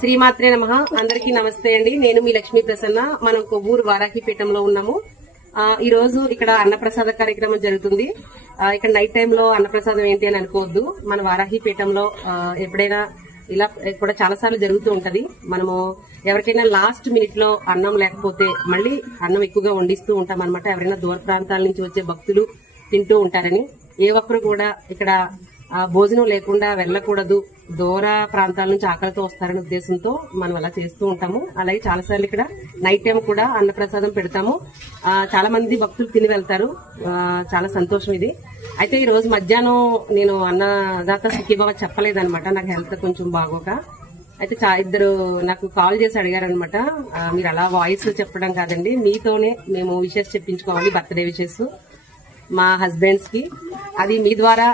శ్రీమాత్రే నమః. అందరికీ నమస్తే అండి. నేను మీ లక్ష్మీ ప్రసన్న. మనం కొవ్వూరు వారాహిపీఠంలో ఉన్నాము. ఈ రోజు ఇక్కడ అన్నప్రసాద కార్యక్రమం జరుగుతుంది. ఇక్కడ నైట్ టైంలో అన్నప్రసాదం ఏంటి అని అనుకోవద్దు. మన వారాహిపీఠంలో ఎప్పుడైనా ఇలా కూడా చాలా సార్లు జరుగుతూ ఉంటది. మనము ఎవరికైనా లాస్ట్ మినిట్ లో అన్నం లేకపోతే మళ్ళీ అన్నం ఎక్కువగా వండిస్తూ ఉంటాం అనమాట. ఎవరైనా దూర ప్రాంతాల నుంచి వచ్చే భక్తులు తింటూ ఉంటారని, ఏ ఒక్కరు కూడా ఇక్కడ భోజనం లేకుండా వెళ్ళకూడదు, దూర ప్రాంతాల నుంచి ఆకలితో వస్తారనే ఉద్దేశంతో మనం అలా చేస్తూ ఉంటాము. అలాగే చాలా సార్లు ఇక్కడ నైట్ టైం కూడా అన్నప్రసాదం పెడతాము. చాలా మంది భక్తులు తిని వెళ్తారు. చాలా సంతోషం ఇది. అయితే ఈ రోజు మధ్యాహ్నం నేను అన్నదాత సుఖీభవ చెప్పలేదన్నమాట. నాకు హెల్త్ కొంచెం బాగోక. అయితే ఇద్దరు నాకు కాల్ చేసి అడిగారనమాట, మీరు అలా వాయిస్ చెప్పడం కాదండి, మీతోనే మేము విషెస్ చెప్పించుకోవాలి, బర్త్డే విషెస్ మా హస్బెండ్స్ కి. అది మీ ద్వారా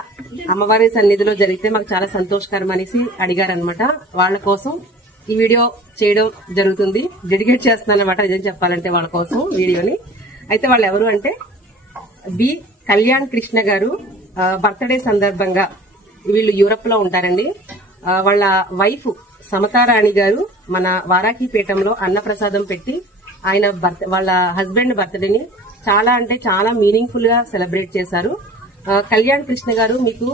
అమ్మవారి సన్నిధిలో జరిగితే మాకు చాలా సంతోషకరం అనేసి అడిగారనమాట. వాళ్ళ కోసం ఈ వీడియో చేయడం జరుగుతుంది. డెడికేట్ చేస్తున్నాను అనమాట నిజం చెప్పాలంటే వాళ్ళ కోసం వీడియోని. అయితే వాళ్ళు ఎవరు అంటే బి కళ్యాణ్ కృష్ణ గారు. బర్త్డే సందర్భంగా వీళ్ళు యూరప్ లో ఉంటారండి. వాళ్ళ వైఫ్ సమతారాణి గారు మన వారాహిపీఠంలో అన్నప్రసాదం పెట్టి ఆయన వాళ్ళ హస్బెండ్ బర్త్డేని చాలా అంటే చాలా మీనింగ్ఫుల్ గా సెలబ్రేట్ చేశారు. కళ్యాణ్ కృష్ణ గారు మీకు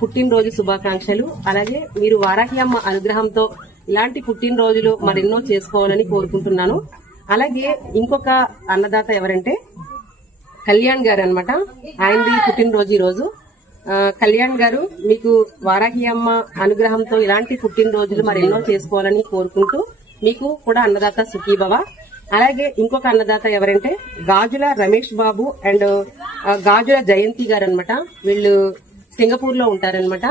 పుట్టినరోజు శుభాకాంక్షలు. అలాగే మీరు వారాహి అమ్మ అనుగ్రహంతో ఇలాంటి పుట్టినరోజులు మరెన్నో చేసుకోవాలని కోరుకుంటున్నాను. అలాగే ఇంకొక అన్నదాత ఎవరంటే కళ్యాణ్ గారు అనమాట. ఆయనది పుట్టినరోజు ఈ రోజు. కళ్యాణ్ గారు మీకు వారాహి అమ్మ అనుగ్రహంతో ఇలాంటి పుట్టినరోజులు మరెన్నో చేసుకోవాలని కోరుకుంటూ మీకు కూడా అన్నదాత సుఖీభవ. అలాగే ఇంకొక అన్నదాత ఎవరంటే గాజుల రమేష్ బాబు అండ్ గాజుల జయంతి గారు అనమాట. వీళ్ళు సింగపూర్ లో ఉంటారనమాట.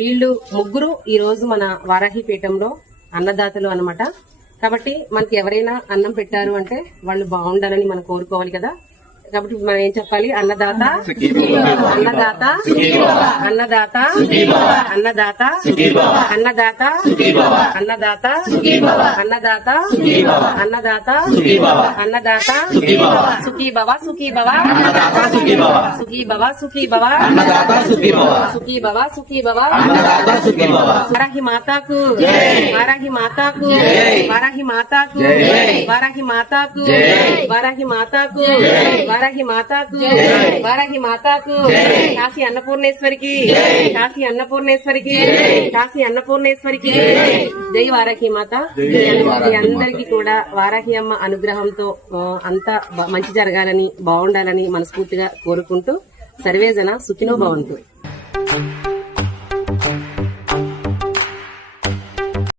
వీళ్ళు ముగ్గురు ఈ రోజు మన వారాహిపీఠంలో అన్నదాతలు అనమాట. కాబట్టి మనకి ఎవరైనా అన్నం పెట్టారు అంటే వాళ్ళు బాగుండాలని మనం కోరుకోవాలి కదా. కాబట్టి మనం ఏం చెప్పాలి? అన్నదాత అన్నదాత అన్నదాత అన్నదాత అన్నదాత అన్నదాత అన్నదాత అన్నదాత అన్నదాత సుఖీభవ సుఖీభవ సుఖీభవ సుఖీభవ సుఖీభవ సుఖీభవ. వారాహి మాతాకు వారాహి మాతాకు వారాహి మాతాకు వారాహి మాతాకు వారాహి మాతాకు వారాహి మాతాకు వారాహి మాతాకు. కాశీ అన్నపూర్ణేశ్వరికి కాశీ అన్నపూర్ణేశ్వరికి కాశీ అన్నపూర్ణేశ్వరికి జై వారాహి మాత. మీ అందరికీ కూడా వారాహి అమ్మ అనుగ్రహంతో అంతా మంచి జరగాలని, బాగుండాలని మనస్ఫూర్తిగా కోరుకుంటూ సర్వేజన సుఖినో భవంతు.